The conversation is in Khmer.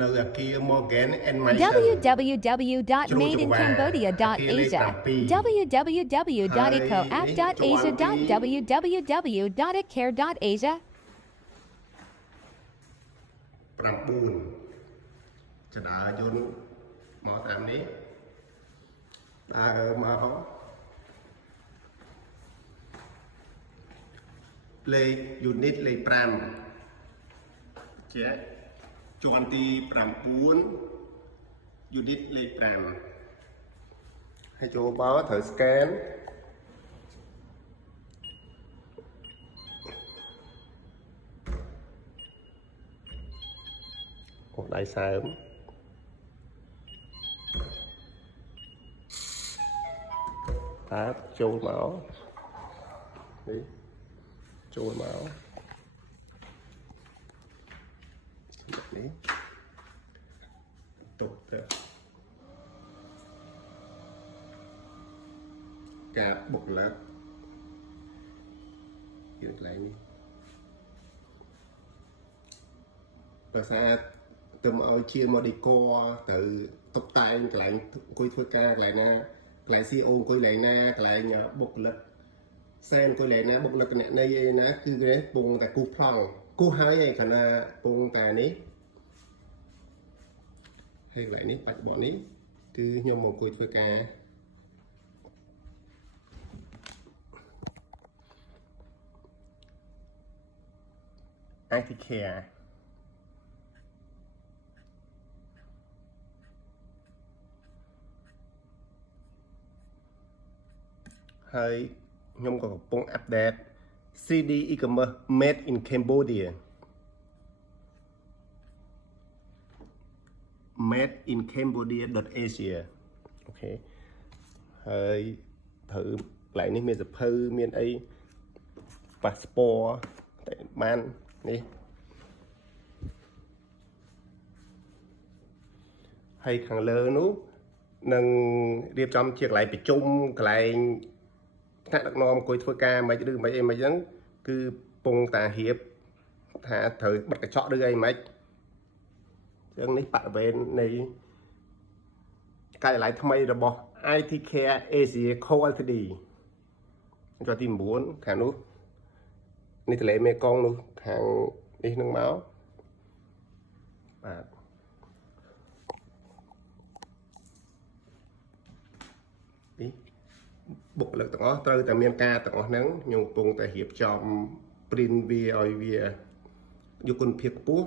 នៅអាគារ Morgan and Mason www.madeincambodia.asia www.ecoapp.asia.www.acare.asia 9ចដើរយន្តមកតាមនេះដើរមកលេខ unit លេខ 5 ជាជាន់ទី 9 unit លេខ 5 ហើយចូលមកត្រូវ scan អូដៃសើមតាចូលមកនេះចូលមកនេះទុកទៅការបុកឡើងពីកន្លែងនេះភាសាទៅមកឲ្យជាមកឌីក័រទៅតុបតែងកន្លែងអង្គុយធ្វើការកន្លែងណាកន្លែង CEO អង្គុយកន្លែងណាកន្លែងបុគ្គលិកសែនអង្គុយកន្លែងណាបុគ្គលិកគណនេយ្យអីណាគឺគេពងតែគូសប្លង់គូសហើយឯងគ្រាន់តែពងតែនេះហើយកន្លែងនេះបច្ចុប្បន្ននេះគឺខ្ញុំមកអង្គុយធ្វើការIT-Care ហើយខ្ញុំក៏កំពុងអាប់ដេត CD e-commerce made in Cambodia made in Cambodia.asia អូខេហើយត្រូវកន្លែងនេះមានសភៅមានអី passport តែបាននេះហើយខាងលើនោះនឹងរៀបចំជាកន្លែងប្រជុំកន្លែងថ្នាក់ដឹកនាំអង្គុយធ្វើការមិនឬមិនអីមិនហ្នឹងគឺពងតារៀបថាត្រូវបិទកញ្ចក់ឬអីមិនអញ្ចឹងនេះបរិវេណនៃការិយាល័យថ្មីរបស់ IT-Care Asia Co Ltd ចុះទី9ខាងនោះនេះទន្លេមេគង្គនោះខាងនេះនឹងមកបាទនេះបុគ្គលិកទាំងអស់ត្រូវតែមានការទាំងអស់ហ្នឹងខ្ញុំកំពុងតែរៀបចំ print វាឲ្យវាយកគុណភាពខ្ពស់